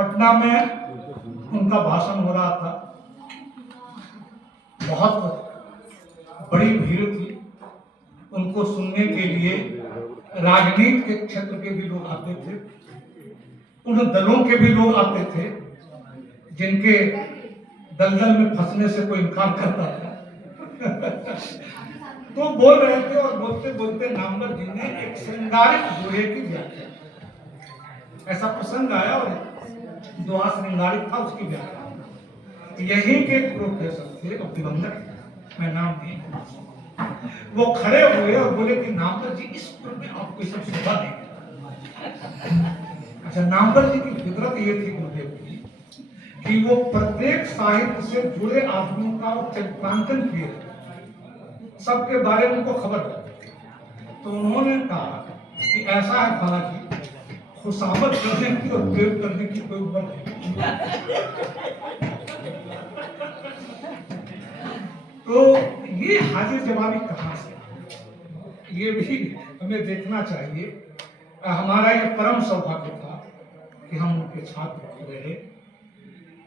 पटना में उनका भाषण हो रहा था, बहुत बड़ी भीड़ थी। उनको सुनने के लिए राजनीति के क्षेत्र के भी लोग आते थे, उन दलों के भी लोग आते थे जिनके दलदल में फंसने से कोई इनकार करता था। तो बोल रहे थे और बोलते बोलते नामवर जी ने एक श्रृंगारिक दोहे की व्याख्या, ऐसा प्रसंग आया और दोहा श्रृंगारिक था, उसकी व्याख्या यहीं के प्रोफेसर थे और दिवंगत, मैं नाम नहीं, वो खड़े हुए और बोले कि नामवर जी इस पर में आपको सब शोभा नहीं। अच्छा, नामवर जी की फितरत ये थी गुरुदेव की कि वो प्रत्येक साहित्य से जुड़े आदमियों का चित्रांकन किए, सबके बारे में उनको खबर है। तो उन्होंने कहा कि ऐसा है फला जी, खुशामद करने की और प्रयोग करने की कोई उम्र नहीं। तो ये हाजिर जवाबी कहां से, ये भी हमें देखना चाहिए। हमारा ये परम सौभाग्य था कि हम उनके छात्र रहे।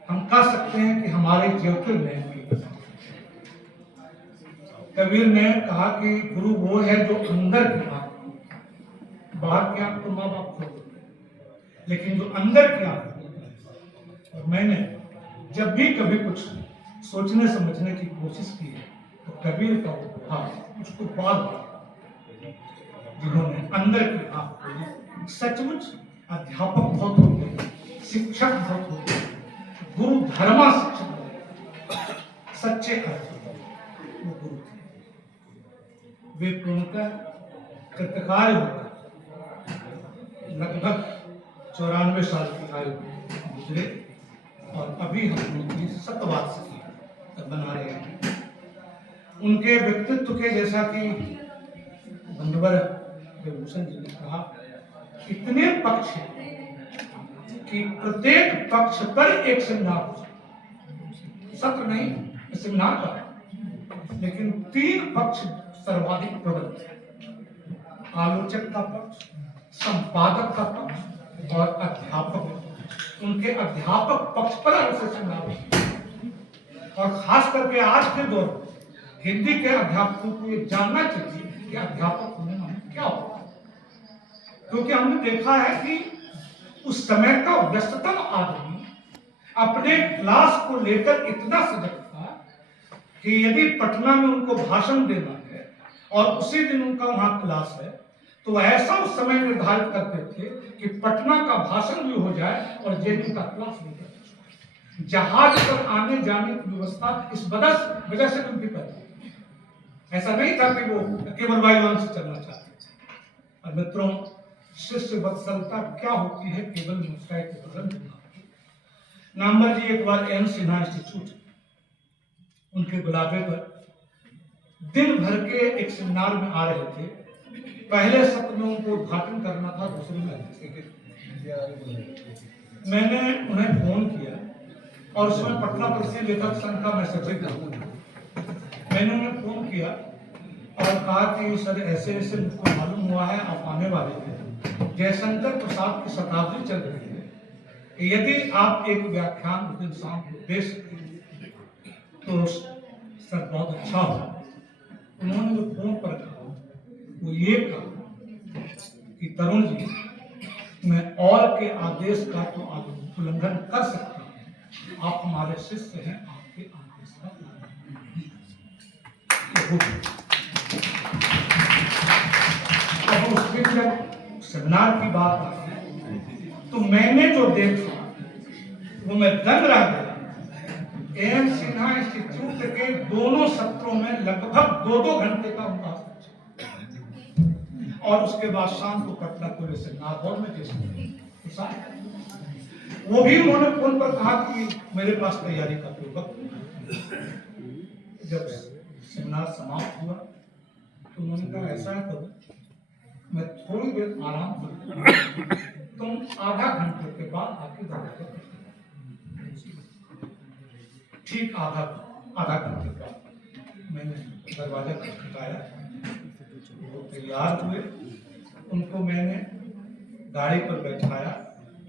हम कह सकते हैं कि हमारे ज्योतिर्नयन की, कबीर ने कहा कि गुरु वो है जो अंदर की आंख, बाहर की आंख तो माँ बाप खोल देते हैं, लेकिन जो अंदर की आंख। और मैंने जब भी कभी कुछ सोचने समझने की कोशिश की है तो कबीर का वो भाव उसको बाद जिन्होंने अंदर की आंख खोली। सचमुच अध्यापक बहुत होते हैं, शिक्षक बहुत होते हैं, गुरु धर्मा शिक्षक, सच्चे अर्थ वो गुरु थे। वे पूर्णतः कृतकार्य होकर लगभग 94 साल की आयु गुजरे और अभी हम उनकी शतवार्षिकी बना रहे हैं। उनके व्यक्तित्व के, जैसा कि बंधुवर विभूषण जी ने कहा, इतने पक्ष कि प्रत्येक पक्ष पर एक सेमिनार, सत्र नहीं सेमिनार का, लेकिन 3 पक्ष सर्वाधिक प्रबल थे, आलोचक का पक्ष, संपादक का पक्ष और अध्यापक। उनके अध्यापक पक्ष पर सेमिनार, और खास करके आज के दौर में हिंदी के अध्यापकों को ये जानना चाहिए कि अध्यापक होने में क्या होता है, क्योंकि हमने देखा है कि उस समय का व्यस्ततम आदमी अपने क्लास को लेकर इतना सजग था कि यदि पटना में उनको भाषण देना है और उसी दिन उनका वहां क्लास है तो ऐसा उस समय निर्धारित करते थे कि पटना का भाषण भी हो जाए और जेएनयू का क्लास भी हो जाए। जहाज पर आने जाने की व्यवस्था इस वजह से उनकी पैदा, ऐसा नहीं था कि वो केवल वायुयान से चलना चाहते थे। और मित्रों, शिष्य वत्सलता क्या होती है केवल मुस्कान के बदन। नामवर जी एक बार एम सिन्हा इंस्टीट्यूट उनके बुलावे पर दिन भर के एक सेमिनार में आ रहे थे। पहले सत्र में उनको उद्घाटन करना था, दूसरे में मैंने उन्हें फोन किया और उसमें पटना प्रसिद्ध लेखक संघ का मैसेज मैंने उन्हें फोन किया और कहा कि सर ऐसे ऐसे मुझको मालूम हुआ है आप आने वाले हैं, जयशंकर प्रसाद की शताब्दी चल रही है, यदि आप एक व्याख्यान उस दिन शाम को दे सकते तो सर बहुत अच्छा हो। उन्होंने जो फोन पर कहा वो ये कहा कि तरुण जी, मैं और के आदेश का तो उल्लंघन कर सकता हूं, आप हमारे शिष्य हैं, आपके आदेश का अब उस दिन जब सेमिनार की बात आई तो मैंने जो देखा वो मैं दंग रह गया। एम सिन्हा इंस्टीट्यूट के दोनों सत्रों में लगभग 2-2 घंटे का उनका, और उसके बाद शाम को पटना पुलिस से नागौर में जैसे वो भी उन्होंने फोन पर कहा कि मेरे पास तैयारी का कोई वक्त। जब सेमिनार समाप्त हुआ तो उन्होंने कहा ऐसा है तो मैं थोड़ी देर आराम करूं, तुम आधा घंटे के बाद आके दरवाजा, ठीक आधा घंटे बाद मैंने दरवाजा खटखटाया, वो तैयार हुए, उनको मैंने गाड़ी पर बैठाया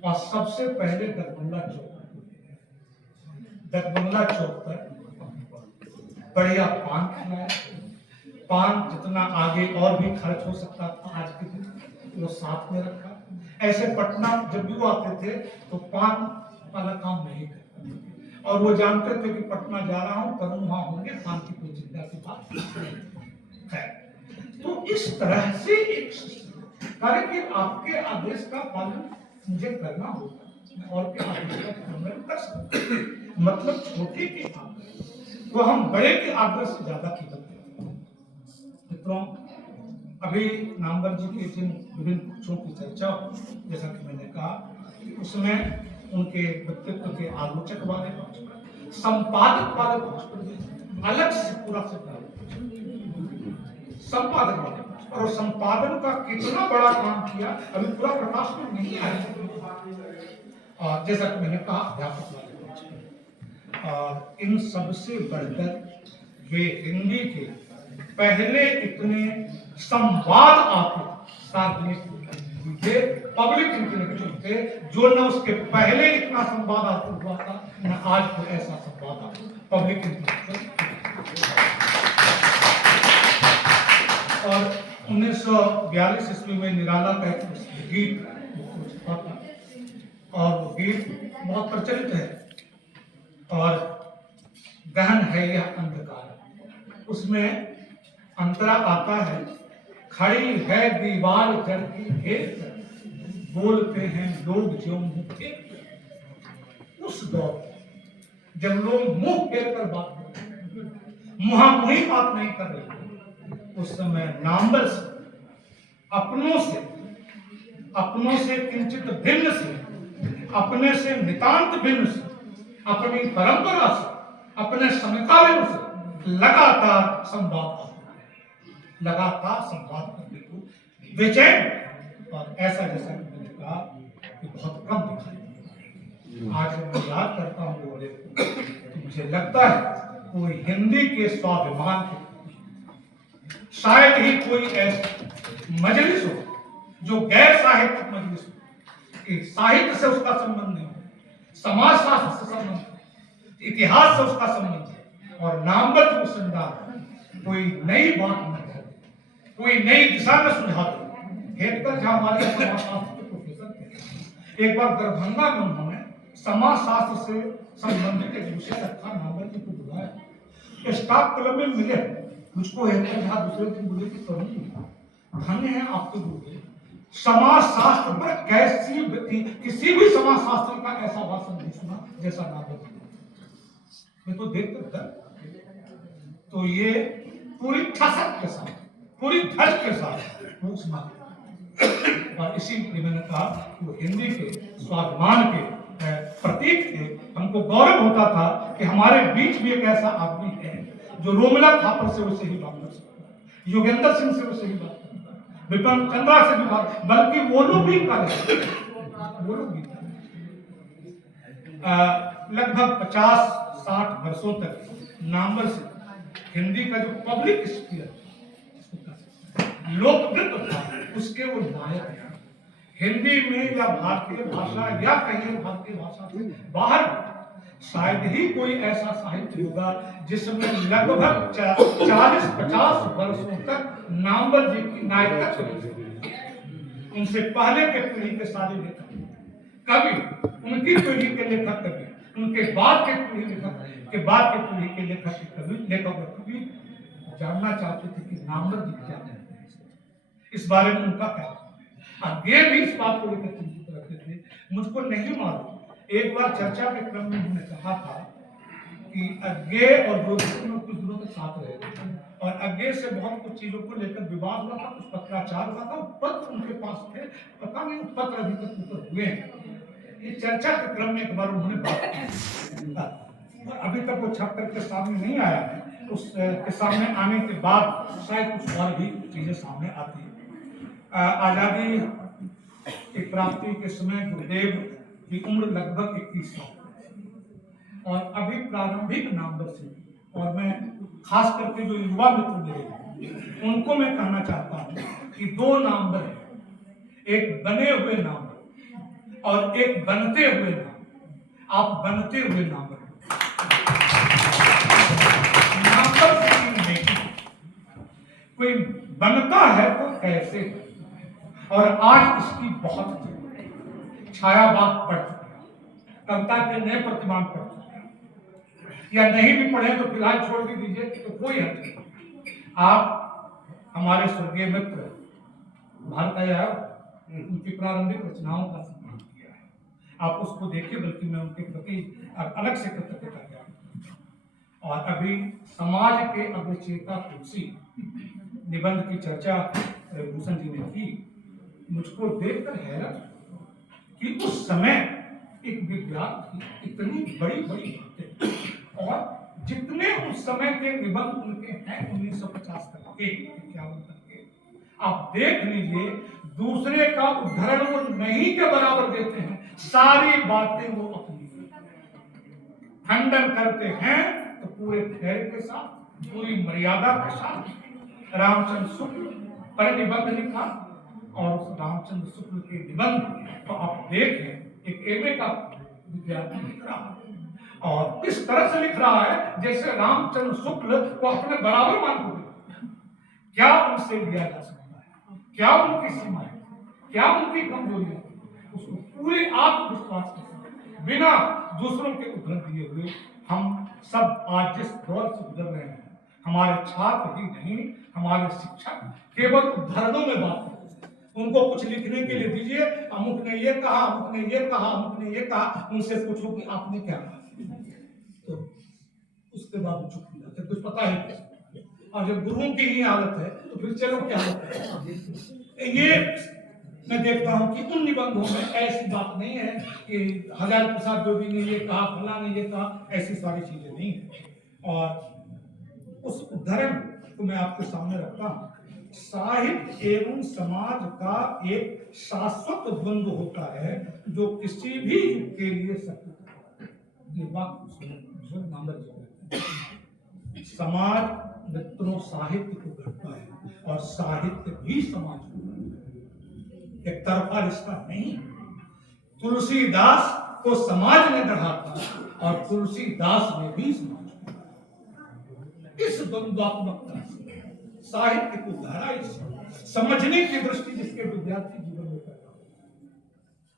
और सबसे पहले दरभंगा चौक पर बढ़िया पान खिलाया। पान जितना आगे और भी खर्च हो सकता था आज के दिन वो साथ में रखा। ऐसे पटना जब भी वो आते थे तो पान वाला काम नहीं करता और वो जानते थे कि पटना जा रहा हूं पर वहां होंगे, पान की कोई चिंता की बात है। तो इस तरह से एक कारण कि आपके आदेश का पालन मुझे करना होगा और क्या आदेश का पालन कर सकते, मतलब छोटे के आग्रह तो हम बड़े के आग्रह से ज्यादा की करते हैं। मित्रों, अभी नामवर जी के जिन विभिन्न पक्षों की चर्चा, जैसा कि मैंने कहा, उसमें उनके व्यक्तित्व के आलोचक वाले पक्ष पर, संपादक वाले पक्ष पर अलग से पूरा संपादक वाले पक्ष और संपादन का कितना बड़ा काम किया अभी पूरा प्रकाश में नहीं आया। और जैसा कि मैंने कहा, अध्यापक वाले पक्ष पर, और इन सबसे बढ़कर वे हिंदी के पहले इतने संवाद आते सार्वजनिक पब्लिक इंटेलेक्चुअल थे जो न उसके पहले इतना संवाद आता हुआ था न आज को ऐसा संवाद आता पब्लिक इंटेलेक्चुअल। और 1942 ईस्वी में निराला का एक गीत था और वो गीत बहुत प्रचलित है और गहन है यह अंधकार। उसमें अंतरा आता है, खड़ी है दीवार जड़ की घेर कर, बोलते हैं लोग जो मुंह फेर। उस दौर जब लोग मुंह फेर कर बात करते, मुहामुही बात नहीं कर रहे, उस समय नामवर अपनों से किंचित भिन्न से, अपने से नितांत भिन्न से, अपनी परंपरा से, अपने समकालीन से लगातार संवाद करने को बेचैन। और ऐसा जैसा कि मैंने कहा कि बहुत कम दिखाई। आज मैं याद करता हूँ बोले तो मुझे लगता है कोई हिंदी के स्वाभिमान के शायद ही कोई ऐसी मजलिस हो जो गैर साहित्यिक मजलिस हो, साहित्य से उसका संबंध नहीं, समाज शास्त्र से संबंध, इतिहास से उसका संबंध है और नामवर जो संदान कोई नई बात न करे, कोई नई दिशा में सुझाव दे। हेडकर जहां हमारे समाजशास्त्र के प्रोफेसर थे, एक बार दरभंगा में उन्होंने समाजशास्त्र से संबंधित एक विषय रखा, नामवर जी को बुलाया, स्टाफ क्लब में मिले, मुझको हेडकर जहां दूसरे दिन बोले कि धन्य है आपके गुरु, समाजशास्त्र पर किसी भी समाजशास्त्री का ऐसा भाषण नहीं सुना जैसा नामवर जी। मैं तो देख कर तो ये पूरी ठसक के साथ, पूरी धड़ के साथ वो सुना। और इसीलिए मैंने कहा वो हिंदी के स्वाभिमान के प्रतीक थे। हमको गौरव होता था कि हमारे बीच भी एक ऐसा आदमी है जो रोमिला थापर से वैसे ही बात कर सकता है, योगेंद्र सिंह से वैसे ही बात करता है, विपिन चंद्रा से भी बात, बल्कि वो लोग भी लगभग 50-60 वर्षों तक नामवर से हिंदी का जो पब्लिक स्पीयर लोकप्रिय था उसके वो नायक हैं। हिंदी में या भारतीय भाषा या कहीं भारतीय भाषा से बाहर शायद ही कोई ऐसा साहित्य होगा जिसमें लगभग 40-50 वर्षों तक नामवर जी की नायकता चली। उनसे पहले के पीढ़ी के सारे लेखक कवि, उनकी पीढ़ी के लेखक कवि, उनके बाद के पीढ़ी लेखक के बाद के पीढ़ी के लेखक कवि जानना चाहते थे कि नामवर जी क्या कहते हैं, इस बारे में उनका क्या, ये भी इस बात को लेकर चिंतित रखते थे। मुझको नहीं मालूम, एक बार चर्चा के क्रम में उन्होंने कहा था कि अज्ञे और जोधपुर में कुछ दिनों तक साथ रहे थे और अज्ञे से बहुत कुछ चीजों को लेकर विवाद हुआ था, कुछ पत्राचार हुआ था, पत्र उनके पास थे, पता नहीं पत्र अभी तक ऊपर हुए हैं। ये चर्चा के क्रम में एक बार उन्होंने बात की, अभी तक वो छप करके सामने नहीं आया है, उसके सामने आने के बाद शायद कुछ और भी चीजें सामने आती है। आजादी की प्राप्ति के समय गुरुदेव की उम्र लगभग 21 साल और अभी प्रारंभिक नामवर से, और मैं खास करके जो युवा मित्र मेरे उनको मैं कहना चाहता हूं कि दो नामवर हैं, एक बने हुए नामवर और एक बनते हुए नाम। आप बनते हुए नाम नहीं, कोई बनता है तो कैसे। और आज इसकी बहुत छायावाद पढ़ चुके हैं, कविता के नए प्रतिमान पढ़ चुके हैं, या नहीं भी पढ़े तो फिलहाल छोड़ भी दीजिए, तो कोई हर्ज नहीं। आप हमारे स्वर्गीय मित्र भारत आया, उनकी प्रारंभिक रचनाओं का सम्मान किया है, आप उसको देखिए, बल्कि मैं उनके प्रति अलग से कृतज्ञता करता हूं। और अभी समाज के अग्रचेता तुलसी निबंध की चर्चा भूषण जी ने की, मुझको देखकर हैरत कि उस समय एक विद्यार्थी इतनी बड़ी बड़ी बातें, और जितने उस समय के निबंध उनके हैं 1950 तक के, 51 तक के, आप देख लीजिए, दूसरे का उदाहरण वो नहीं के बराबर देते हैं, सारी बातें वो अपनी खंडन करते हैं, तो पूरे धैर्य के साथ, पूरी मर्यादा के साथ। रामचंद्र शुक्ल पर निबंध लिखा, और उस रामचंद्र शुक्ल के निबंध तो आप देखें, एक एमए का विद्यार्थी लिख रहा है, और किस तरह से लिख रहा है जैसे रामचंद्र शुक्ल को अपने बराबर मान को। क्या उनसे लिया जा सकता है, क्या उनकी सीमा है, क्या उनकी कमजोरी है, उसको पूरे आत्मविश्वास के साथ, बिना दूसरों के उदाहरण दिए हुए, हम सब आज जिस दौर से गुजर रहे हैं, हमारे छात्र ही नहीं, हमारे शिक्षक केवल उदाहरणों में बात करते हैं। उनको कुछ लिखने के लिए दीजिए, अमुक ने ये कहा, अमुक ने ये कहा, अमुक ने ये कहा, उनसे पूछो कि आपने क्या कहा, तो उसके बाद चुप हो जाते, कुछ पता ही नहीं। और जब गुरुओं की ही हालत है तो फिर चलो क्या होता है। ये मैं देखता हूं कि उन निबंधों में ऐसी बात नहीं है कि हजार प्रसाद द्विवेदी ने ये कहा, फला ने ये कहा, ऐसी सारी चीजें नहीं है। और उस उदाहरण को मैं आपके सामने रखता हूं। साहित्य एवं समाज का एक शाश्वत द्वंद्व होता है जो किसी भी युग के लिए सत्य। ये बात समाज मित्रों साहित्य को गढ़ता है, और साहित्य भी समाज को गढ़ता है, एक तरफा रिश्ता नहीं। तुलसीदास को समाज ने गढ़ा था, और तुलसीदास ने भी समाज को गढ़ा। इस द्वंद्वात्मकता से साहित्य को गहराई से समझने की दृष्टि जिसके विद्यार्थी जीवन में पैदा हो,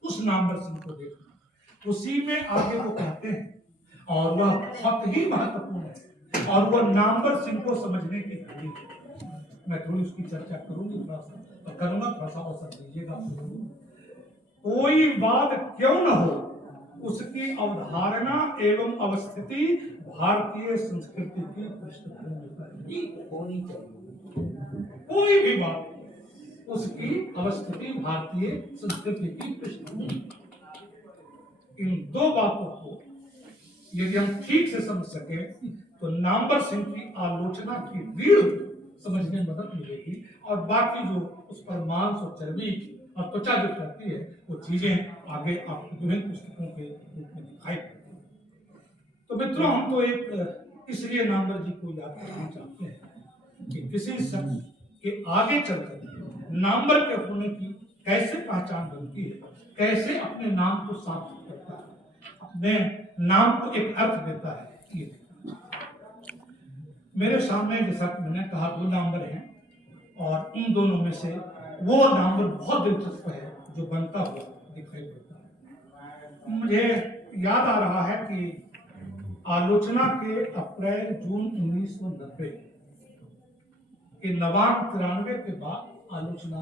उस नामवर सिंह को देखना, उसी में आगे वो कहते हैं, और वह बहुत ही महत्वपूर्ण है, और वह नामवर सिंह को समझने की घड़ी है। मैं थोड़ी उसकी चर्चा करूंगी, थोड़ा सा करूंगा, थोड़ा सा अवसर दीजिएगा। कोई बात क्यों न हो, उसकी अवधारणा एवं अवस्थिति भारतीय संस्कृति की पृष्ठभूमि पर ही होनी चाहिए। कोई भी बात, उसकी अवस्थिति भारतीय संस्कृति की पृष्ठभूमि। इन दो बातों को यदि हम ठीक से समझ सके तो नामवर सिंह की आलोचना की रीढ़ समझने में मदद मिलेगी, और बाकी जो उस पर मांस और चर्बी और त्वचा जो करती है, वो चीजें आगे आपको विभिन्न पुस्तकों के रूप में दिखाई पड़ती है। तो मित्रों, हम तो एक इसलिए नामवर जी को याद करना चाहते हैं कि किसी शख्स के आगे चलकर नामवर के होने की कैसे पहचान बनती है, कैसे अपने नाम को सार्थक करता है, अपने नाम को एक अर्थ देता है। ये मेरे सामने जैसा कि मैंने कहा, दो नामवर हैं, और उन दोनों में से वो नामवर बहुत दिलचस्प है जो बनता हुआ दिखाई देता है। मुझे याद आ रहा है कि आलोचना के अप्रैल जून 1990 के नवान 93 के बाद आलोचना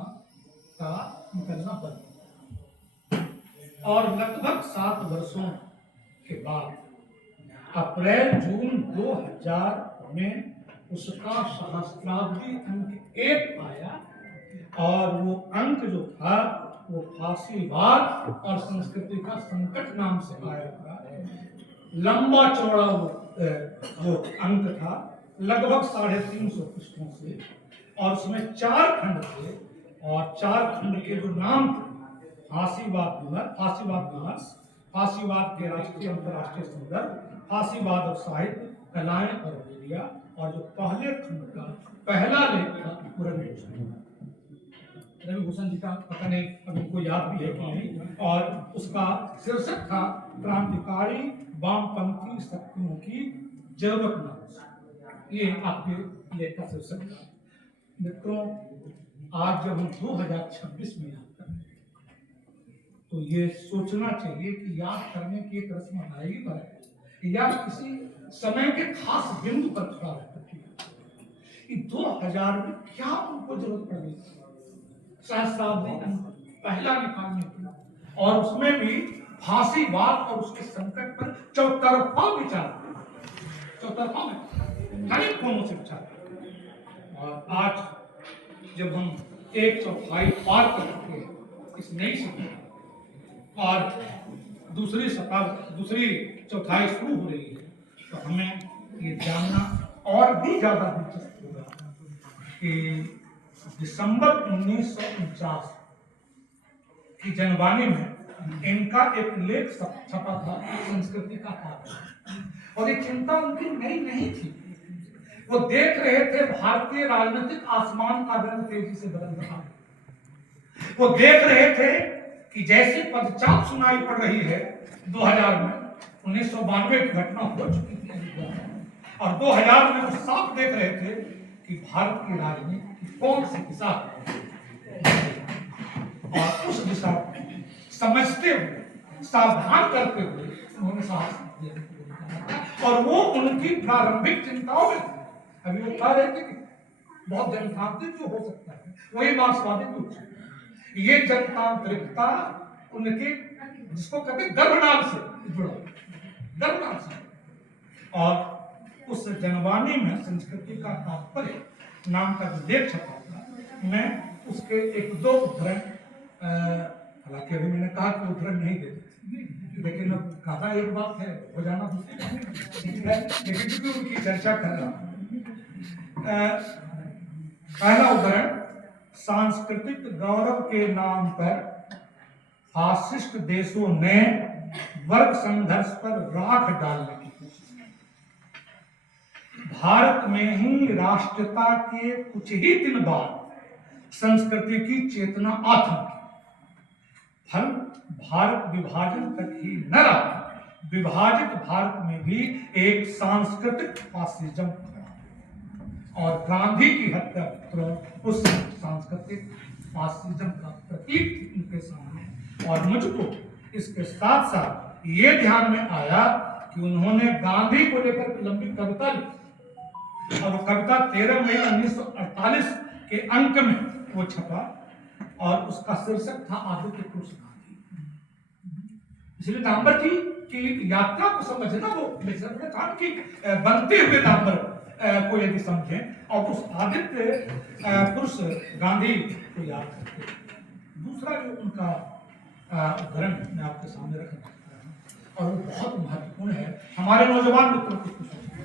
का निकलना बंद, और लगभग 7 वर्षों के बाद अप्रैल जून 2000 में उसका सहस्त्राब्दी अंक 1 आया, और वो अंक जो था वो फांसीवाद और संस्कृति का संकट नाम से आया था। लंबा चौड़ा वो अंक था, लगभग 350 पृष्ठों से, और उसमें 4 खंड थे, और 4 खंड के जो नाम थे, फांसीवाद विमर्श, फांसीवाद के राष्ट्रीय अंतरराष्ट्रीय संदर्भ, फांसीवाद और साहित्य, कलाएं और मीडिया, और जो पहले खंड का पहला लेख था पुरंदर। रविभूषण जी का पता नहीं अभी उनको याद भी है कि नहीं, और उसका शीर्षक था क्रांतिकारी वामपंथी शक्तियों की जरूरत न। ये आपके लेख का शीर्षक था। मित्रों, आज जब हम 2026 में याद कर रहे हैं तो ये सोचना चाहिए कि याद करने की एक रस्म अदायगी पर है या किसी समय के खास बिंदु पर खड़ा रहकर कि 2000 में क्या उनको जरूरत पड़ गई। सहस्राब्दी पहला निकालने की, और उसमें भी फांसीवाद और उसके संकट पर चौतरफा विचार, चौतरफा में कई कोणों से विचार। और आज जब हम 1/4 पार कर चुके हैं इस नई सदी और दूसरी चौथाई शुरू हो रही है, तो हमें ये जानना और भी ज्यादा दिलचस्प होगा कि दिसंबर 1949 की जनवाणी में इनका एक लेख छपा था, संस्कृति का पाठ। और ये चिंता उनकी नई नहीं थी। वो देख रहे थे भारतीय राजनीतिक आसमान का रंग तेजी से बदल रहा है। वो देख रहे थे कि जैसी पदचाप सुनाई पड़ रही है 2000 में, 1992 की घटना हो चुकी थी, और 2000 में वो साफ देख रहे थे कि भारत की राजनीति की कौन सी दिशा है, और उस दिशा को समझते हुए, सावधान करते हुए उन्होंने साहस दिया। और वो उनकी प्रारंभिक चिंताओं में अभी वो कह रहे थे कि बहुत जनतांत्रिक जो हो सकता है वही मार्क्सवादी रूप से, ये जनतांत्रिकता उनके जिसको कहते गर्भनाम से जुड़ा, गर्भनाम से। और उस जनवाणी में संस्कृति का तात्पर्य नाम का जो लेख छपा था, मैं उसके एक दो उद्धरण, हालांकि अभी मैंने कहा कि उद्धरण नहीं देते, लेकिन अब कहा एक बात है हो जाना दूसरी है, लेकिन क्योंकि उनकी चर्चा कर रहा हूं। पहला उदाहरण, सांस्कृतिक गौरव के नाम पर फासिस्ट देशों ने वर्ग संघर्ष पर राख डालने की कोशिश की। भारत में ही राष्ट्रता के कुछ ही दिन बाद संस्कृति की चेतना आत्म फल भारत विभाजन तक ही न रहा, विभाजित भारत में भी एक सांस्कृतिक फासिज्म और गांधी की हत्या उस सांस्कृतिक फासिज्म का प्रतीक उनके सामने। और मुझको इसके साथ साथ ये ध्यान में आया कि उन्होंने गांधी को लेकर लंबी कविता लिखी, और वो कविता 13 मई 1948 के अंक में वो छपा, और उसका शीर्षक था आदित्य पुरुष गांधी। इसलिए नाम्बर की यात्रा को समझना, वो कहा कि बनते हुए नाम्बर को यदि समझें और उस आदित्य पुरुष गांधी को याद करके। दूसरा जो उनका उदाहरण मैं आपके सामने रखना चाहता हूं, और वो बहुत महत्वपूर्ण है हमारे नौजवान मित्रों को सोचना।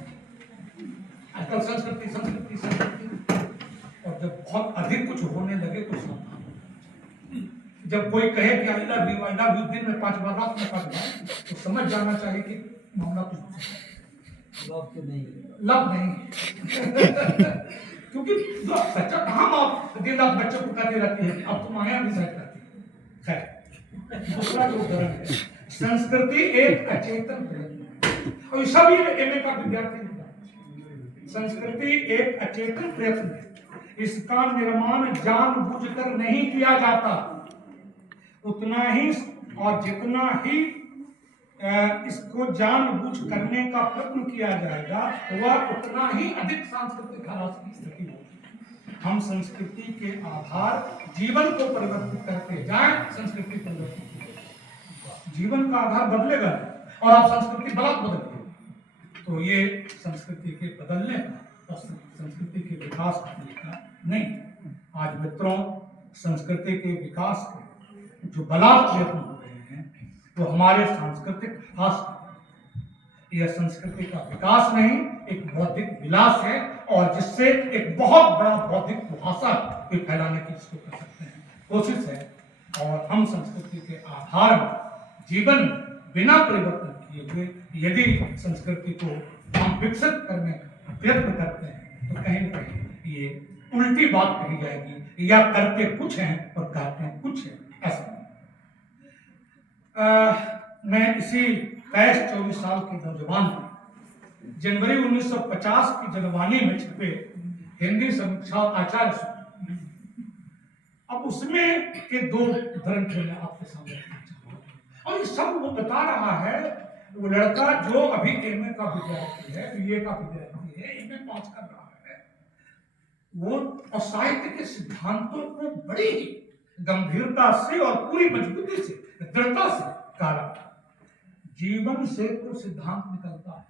आजकल संस्कृति संस्कृति संस्कृति, और जब बहुत अधिक कुछ होने लगे तो सावधान। जब कोई कहे कि आई लव यू दिन में 5 बार, रात में 5 बार, तो समझ जाना चाहिए कि मामला कुछ लव नहीं क्योंकि सच्चा कहाँ आप दिन रात बच्चों को कहते रहती है, अब तो माया भी सहज करती है। खैर, दूसरा जो उदाहरण है, संस्कृति एक अचेतन प्रयत्न, और सभी एमए का विद्यार्थी, संस्कृति एक अचेतन प्रयत्न है। इसका निर्माण जानबूझकर नहीं किया जाता, उतना ही और जितना ही इसको जानबूझ करने का प्रयत्न किया जाएगा, वह उतना ही अधिक सांस्कृतिक ह्रास की स्थिति होगी। हम संस्कृति के आधार जीवन को परिवर्तित करते जाएं, संस्कृति परिवर्तित होगी। जीवन का आधार बदलेगा और आप संस्कृति बदल बदलिए, तो ये संस्कृति के बदलने का और संस्कृति के विकास करने का नहीं। आज मित्रों, संस्कृति के विकास के जो बलात् प्रयत्न हो रहे हैं, तो हमारे सांस्कृतिक विकास, यह संस्कृति का विकास नहीं, एक बौद्धिक विलास है, और जिससे एक बहुत बड़ा बौद्धिक कुहासा भी फैलाने की इसको कर सकते हैं कोशिश है। और हम संस्कृति के आधार में जीवन बिना परिवर्तन किए हुए यदि संस्कृति को हम विकसित करने का प्रयत्न करते हैं, तो कहीं न कहीं ये उल्टी बात कही जाएगी या करते कुछ हैं और कहते हैं कुछ है, ऐसा नहीं। मैं इसी 23-24 साल के नौजवान जनवरी 1950 की जनवाणी में छपे हिंदी समीक्षा आचार्य, अब उसमें के 2 उदाहरण मैं आपके सामने रखना चाहूंगा। और ये सब वो बता रहा है, वो लड़का जो अभी एमए का विद्यार्थी है, बीए का विद्यार्थी है, एमए पास कर रहा है, वो साहित्य के सिद्धांतों को बड़ी ही गंभीरता से और पूरी मजबूती से, दृढ़ता से कहा। जीवन से तो सिद्धांत निकलता है,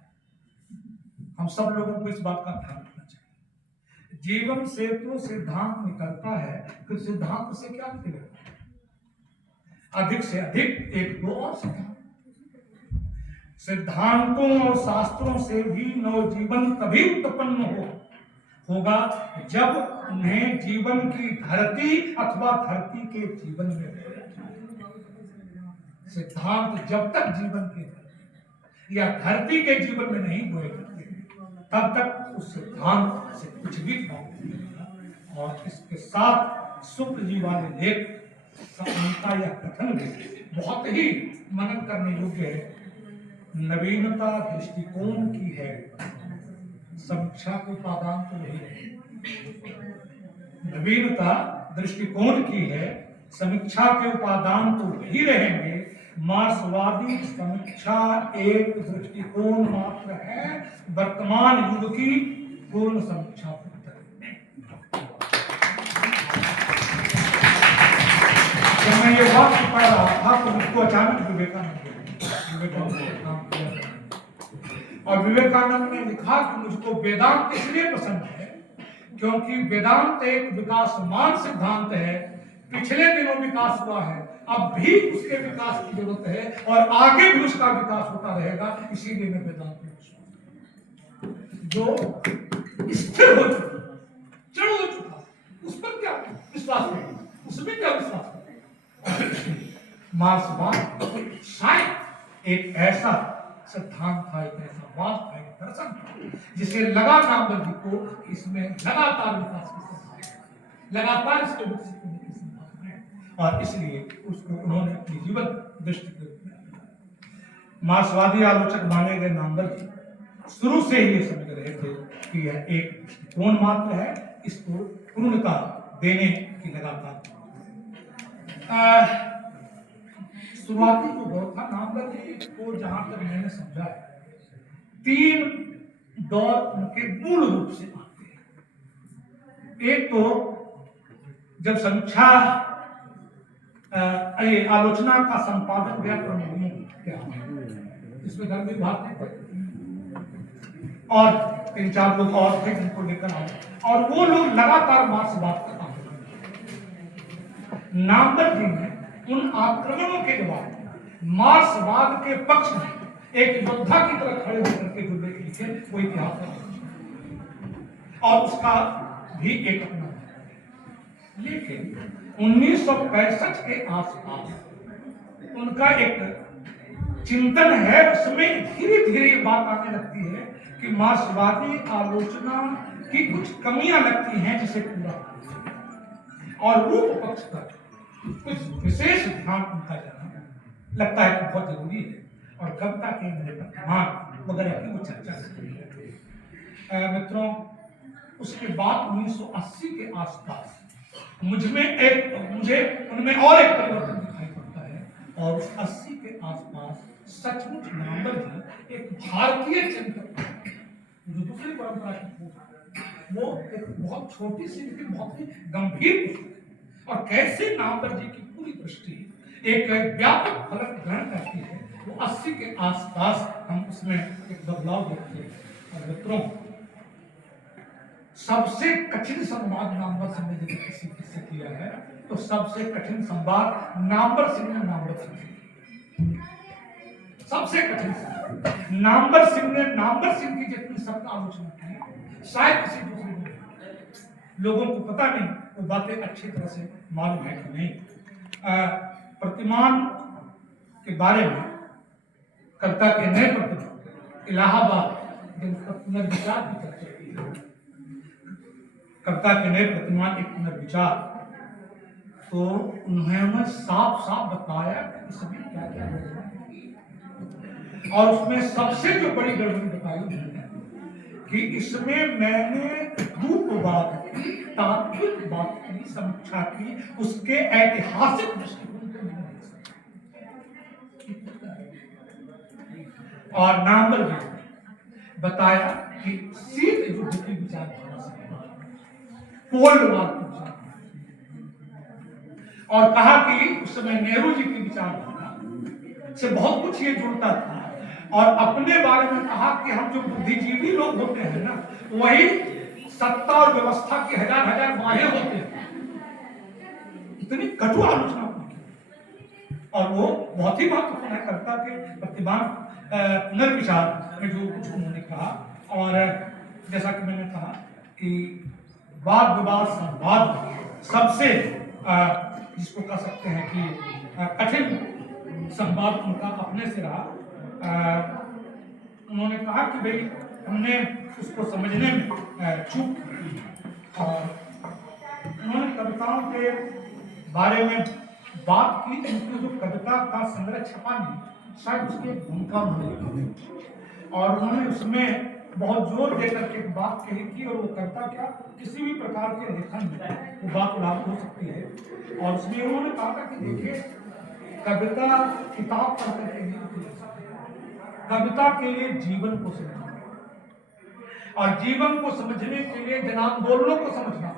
हम सब लोगों को इस बात का ध्यान रखना चाहिए। जीवन से तो सिद्धांत निकलता है, फिर सिद्धांत से क्या निकलेगा? अधिक से अधिक 1-2 और सिद्धांत। सिद्धांतों और शास्त्रों से भी नवजीवन तभी उत्पन्न होगा जब उन्हें जीवन की धरती अथवा धरती के जीवन में सिद्धांत जब तक जीवन के या धरती के जीवन में नहीं बोए तब तक उस सिद्धांत से कुछ भी नहीं। और इसके साथ शुक्ल जी वाले लेख का उनका यह कथन भी बहुत ही मनन करने योग्य है। नवीनता दृष्टिकोण की है, समीक्षा के उपादान तो वही है। नवीनता दृष्टिकोण की है, समीक्षा के उपादान तो वही रहेंगे। मार्क्सवादी समीक्षा एक दृष्टिकोण मात्र है, वर्तमान युग की पूर्ण समीक्षा पद्धति नहीं। जब मैं ये वाक्य पढ़ रहा था तो मुझको अचानक विवेकानंद और विवेकानंद ने लिखा कि मुझको वेदांत इसलिए पसंद है क्योंकि वेदांत एक विकासमान सिद्धांत है, पिछले दिनों विकास हुआ है, अब भी उसके विकास की जरूरत है और आगे भी उसका विकास होता रहेगा। इसीलिए मैं वेदांत में विश्वास, जो स्थिर हो चुका, जड़ हो चुका, उस पर क्या विश्वास है, उसमें क्या विश्वास है। मार्क्सवाद शायद एक ऐसा सिद्धांत था, एक ऐसा वाद था, एक दर्शन था जिसे लगा नामवर्दी को इसमें लगातार विकास की संभावना, लगातार इसको विकसित होने की संभावना है और इसलिए उसको उन्होंने अपनी जीवन दृष्टि के रूप में। मार्क्सवादी आलोचक माने गए नामवर्दी शुरू से ही ये समझ रहे थे कि यह एक दृष्टिकोण मात्र है, इसको पूर्णता देने की लगातार शुरुआती जो दौर था नामवर्दी को जहां तक मैंने समझा है 3 दौर उनके मूल रूप से आते हैं। एक तो जब समीक्षा आलोचना का संपादन व्याकरण क्या इसमें धर्म विभाग और 3-4 लोग और थे जिनको लेकर आए और वो लोग लगातार मार्क्सवाद का आक्रमण। नामवर्दी ने उन आक्रमणों के जवाब मार्क्सवाद के पक्ष में एक योद्धा की तरह खड़े होकर के जो लेख लिखे वो इतिहास है और उसका भी एक अपना। लेकिन 1965 के आसपास उनका एक चिंतन है, उसमें धीरे धीरे बात आने लगती है कि मार्क्सवादी आलोचना की कुछ कमियां लगती हैं जिसे पूरा और रूप पक्ष पर कुछ विशेष ध्यान उनका जाना लगता है कि बहुत जरूरी है और कविता के प्रतिमान वगैरह की वो चर्चा करती है। मित्रों, उसके बाद 1980 के आसपास मुझे उनमें और एक परिवर्तन दिखाई पड़ता है और उस 80 के आसपास सचमुच नामवर्दी एक भारतीय चिंतक जो दूसरी परंपरा की वो एक बहुत छोटी सी लेकिन बहुत ही गंभीर और कैसे नामवर्दी की पूरी दृष्टि एक व्यापक फलक ग्रहण करती है, वो 80 के आसपास हम उसमें एक बदलाव देखते हैं। और मित्रों, सबसे कठिन संवाद नामवर सिंह ने किसी किससे किया है तो सबसे कठिन संवाद नामवर सिंह ने नामवर सिंह से, सबसे कठिन नामवर सिंह ने नामवर सिंह की जितनी शब्द आलोचना की शायद किसी दूसरे लोगों को पता नहीं, वो बातें अच्छी तरह से मालूम है कि नहीं। प्रतिमान के बारे में कविता के नए प्रतिमान इलाहाबाद जब उसका पुनर्विचार भी चर्चा की कविता के नए प्रतिमान एक पुनर्विचार, तो उन्होंने साफ साफ बताया कि इसमें क्या क्या है। और उसमें सबसे जो बड़ी गड़बड़ी बताई उन्होंने कि इसमें मैंने रूपवाद की, तात्विक बात की, समीक्षा की, उसके ऐतिहासिक दृष्टिकोण को मैंने और नंबर बताया कि शीत युद्ध की विचारधारा से कोल्ड वार की विचारधारा, और कहा कि उस समय नेहरू जी की विचारधारा से बहुत कुछ ये जुड़ता था। और अपने बारे में कहा कि हम जो बुद्धिजीवी लोग होते हैं ना, वही सत्ता और व्यवस्था की हजार हजार बाहें होते हैं। इतनी कटु आलोचना की। और वो बहुत ही महत्वपूर्ण है कविता के प्रतिमान पुनर्विचार में जो कुछ उन्होंने कहा। और जैसा कि मैंने कहा कि वाद विवाद संवाद सबसे जिसको कह सकते हैं कि कठिन संवाद उनका अपने से रहा। उन्होंने कहा कि भाई हमने उसको समझने में चूक की, और उन्होंने कविताओं के बारे में बात की। उनकी जो कविता का संग्रह छपा नहीं, शायद उसकी भूमिका उन्होंने, और उन्होंने उसमें बहुत जोर देकर के एक बात कही थी, और वो कविता क्या किसी भी प्रकार के लेखन में वो बात लागू हो सकती है। और उसमें उन्होंने कहा था कि देखिए, कविता किताब पढ़कर के नहीं, कविता के लिए जीवन को समझना, और जीवन को समझने के लिए जनांदोलनों को समझना,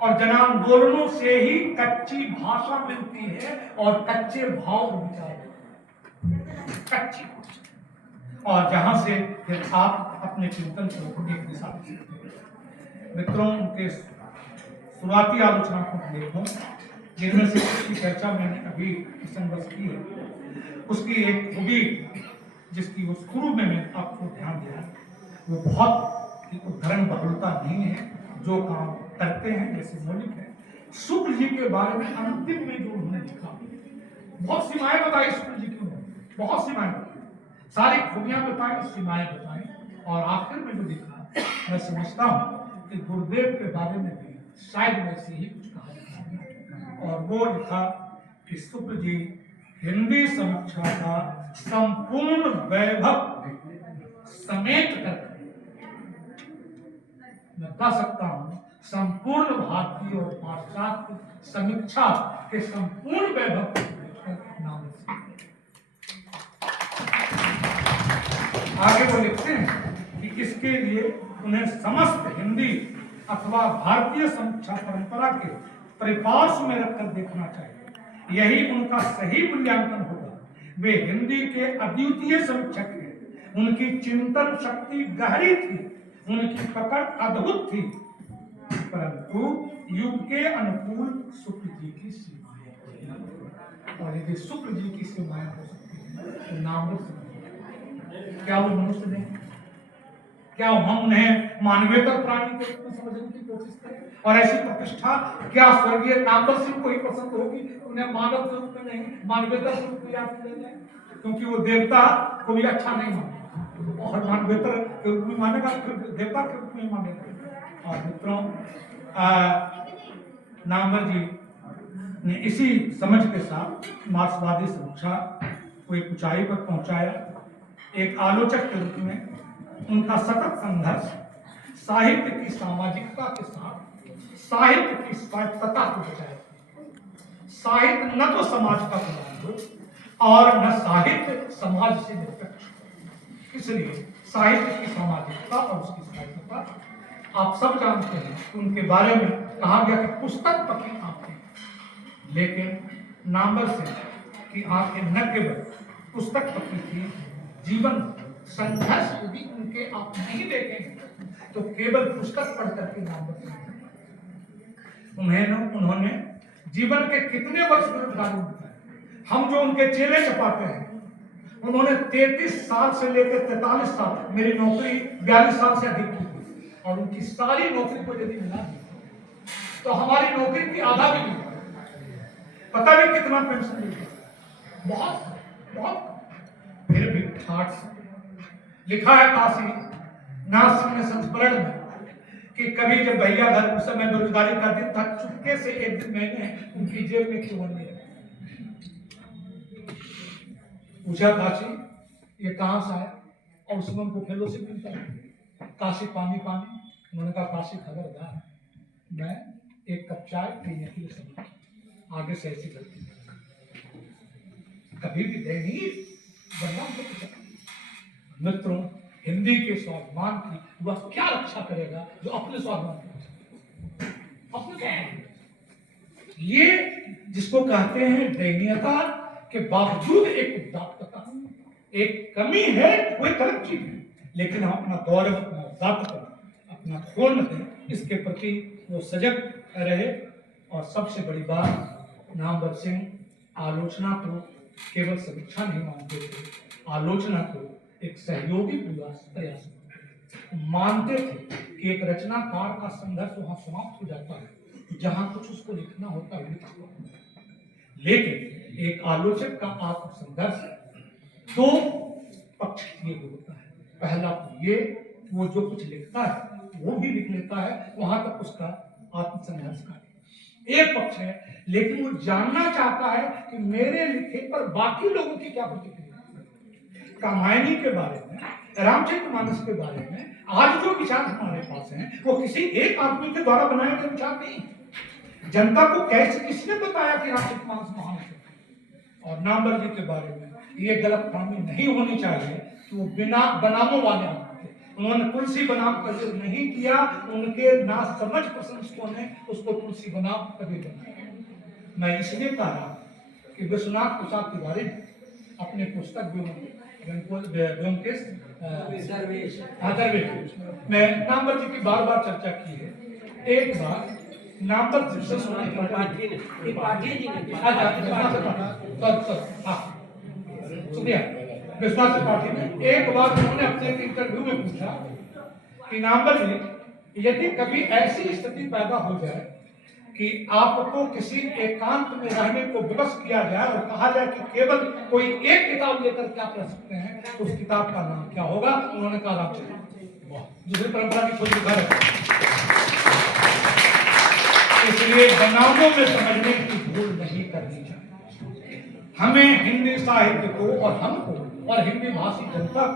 और जनांदोलनों से ही कच्ची भाषा मिलती है और कच्चे भाव विचार, कच्ची, और जहां से फिर आप अपने चिंतन को एक दिशा दे सकते हैं। मित्रों, उनके शुरुआती आलोचना को देखो, जिनमें से उसकी चर्चा मैंने अभी संघर्ष की है। उसकी एक खूबी जिसकी वो शुरू में मैंने आपको ध्यान दिया, वो बहुत उद्धरण बहुलता नहीं है, जो काम करते हैं जैसे मौलिक है। शुक्ल जी के बारे में अंतिम में जो उन्होंने लिखा, बहुत सीमाएं बताई शुक्ल जी की, बहुत सीमाएं बताई, सारी खूबियां बताई, सीमाएं बताई, और आखिर में जो लिखा, मैं समझता हूं कि गुरुदेव के बारे में भी शायद वैसे ही कुछ कहा। और वो लिखा कि शुक्ल जी हिंदी समीक्षा का संपूर्ण वैभव समेट कर, मैं कह सकता हूं संपूर्ण भारतीय और पाश्चात्य समीक्षा के संपूर्ण वैभव नाम। आगे वो लिखते हैं कि इसके लिए उन्हें समस्त हिंदी अथवा भारतीय समीक्षा परंपरा के परिपार्श्व में रखकर देखना चाहिए, यही उनका सही मूल्यांकन होगा। वे हिंदी के अद्वितीय समीक्षक हैं, उनकी चिंतन शक्ति गहरी थी, उनकी पकड़ अद्भुत थी, परंतु युग के अनुकूल शुक्ल जी की सीमाएं, और यदि शुक्ल जी की सीमाएं हो सकती है तो नाम क्या वो मनुष्य नहीं? क्या हम उन्हें मानवेतर प्राणी के रूप में समझने की कोशिश करें? और ऐसी प्रतिष्ठा क्या स्वर्गीय नामवर सिंह को ही पसंद होगी? उन्हें मानव के रूप में नहीं, मानवेतर के रूप में याद किया जाए, क्योंकि वो देवता को भी अच्छा नहीं मानता, और मानवेतर के रूप में मानेगा, फिर देवता के रूप में मानेगा। और मित्रों, नामवर जी ने इसी समझ के साथ मार्क्सवादी समीक्षा को एक ऊंचाई पर पहुंचाया। एक आलोचक के रूप में उनका सतत संघर्ष साहित्य की सामाजिकता के साथ साहित्य की स्वायत्तता को बचाए। साहित्य न तो समाज का खिलाफ हो और न साहित्य समाज से निरपेक्ष, इसलिए साहित्य की सामाजिकता और उसकी स्वायत्तता, आप सब जानते हैं कि उनके बारे में कहा गया कि पुस्तक पकी आंखें, लेकिन नामवर सिंह की आंखें न केवल पुस्तक पकी थी, जीवन संघर्ष को भी उनके आप नहीं देखेंगे तो केवल पुस्तक पढ़ करके नामवर सिंह उन्होंने जीवन के कितने वर्ष बेरोजगारी बिताए। हम जो उनके चेले चपाते हैं, उन्होंने 33 साल से लेकर 43 साल, मेरी नौकरी 42 साल से अधिक की थी, और उनकी सारी नौकरी को यदि मिला तो हमारी नौकरी की आधा भी नहीं, पता नहीं कितना पेंशन मिलता, बहुत बहुत। फिर भी ठाठ लिखा है काशी नाथ सिंह ने संस्मरण में कि कभी जब भैया घर उस समय बेरोजगारी का दिन था, चुपके से एक दिन मैंने उनकी जेब में क्यों नहीं पूछा, काशी ये कहाँ से आया, और उसमें उनको फेलोशिप मिलता है। काशी पानी पानी, उन्होंने कहा काशी खबरदार, मैं एक कप चाय पीने के लिए समझ, आगे से ऐसी गलती कभी भी दयनीय बनना। मित्रों, हिंदी के स्वाभिमान की वह क्या रक्षा करेगा जो अपने स्वाभिमान की, अपने स्वाभिमान, ये जिसको कहते हैं दयनीयता के बावजूद एक उदात्तता, एक कमी है, कोई गलत चीज है, लेकिन हम अपना गौरव, अपना उदात्तता, अपना खोन है, इसके प्रति वो सजग रहे। और सबसे बड़ी बात, नामवर सिंह आलोचना को केवल समीक्षा नहीं मानते थे, आलोचना को एक सहयोगी प्रयास मानते थे कि एक रचनाकार का संघर्ष वहां समाप्त हो जाता है जहां कुछ उसको लिखना होता है, लेकिन एक आलोचक का आत्म संघर्ष दो पक्ष किए हुए होता है। पहला तो ये, वो जो कुछ लिखता है वो भी लिख लेता है, वहां तक उसका आत्म संघर्ष का एक पक्ष है, लेकिन वो जानना चाहता है कि मेरे लिखे पर बाकी लोगों की क्या प्रतिक्रिया। रामायणी के बारे में, रामचरितमानस के बारे में आज जो विचार हमारे पास हैं, वो किसी एक आदमी के द्वारा बनाए गए विचार नहीं। जनता को कैसे किसने बताया कि रामचरितमानस महान है? और नामवर जी के बारे में ये गलतफहमी नहीं होनी चाहिए कि वो बिना बनामों वाले आदमी थे। उन्होंने तुलसी बनाम कभी नहीं किया, उनके ना समझ प्रशंसकों ने उसको तुलसी बनाम कभी बनाया। मैं इसलिए कहा कि विश्वनाथ प्रसाद तिवारी अपने पुस्तक ब्योमकेश मैं नामवर जी की बार बार चर्चा की है। एक बार नामवर जी से शुक्रिया, विश्वास त्रिपाठी ने एक बार उन्होंने अपने एक इंटरव्यू में पूछा कि नामवर जी, यदि कभी ऐसी स्थिति पैदा हो जाए कि आपको किसी एकांत में रहने को विवश किया जाए और कहा जाए कि केवल कोई एक किताब लेकर के आप रह सकते हैं, तो उस किताब का नाम क्या होगा? उन्होंने कहा रामचरित। दूसरी परंपरा की खोज घर है। इसलिए बनावों में समझने की भूल नहीं करनी चाहिए। हमें हिंदी साहित्य को और हमको और हिंदी भाषी जनता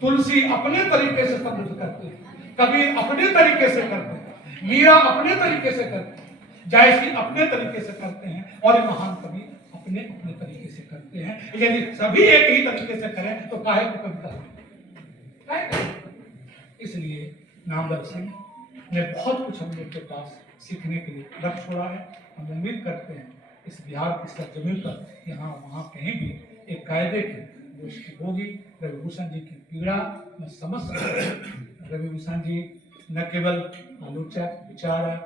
तुलसी अपने तरीके से समृद्ध करते हैं, कबीर अपने तरीके से करते हैं, मीरा अपने तरीके से करते हैं, जायसी अपने तरीके से करते हैं, और महान कवि अपने अपने तरीके से करते हैं। यदि सभी एक ही तरीके से करें तो काहे को कविता है? इसलिए नामवर सिंह ने बहुत कुछ हम लोग के पास सीखने के लिए रख छोड़ा है। हम उम्मीद करते हैं इस बिहार की सरजमीन पर यहाँ वहाँ कहीं भी एक कायदे की गोष्ठी होगी। रविभूषण जी की पीड़ा मैं समझ सकता हूँ। रविभूषण जी न केवल आलोचक, विचारक,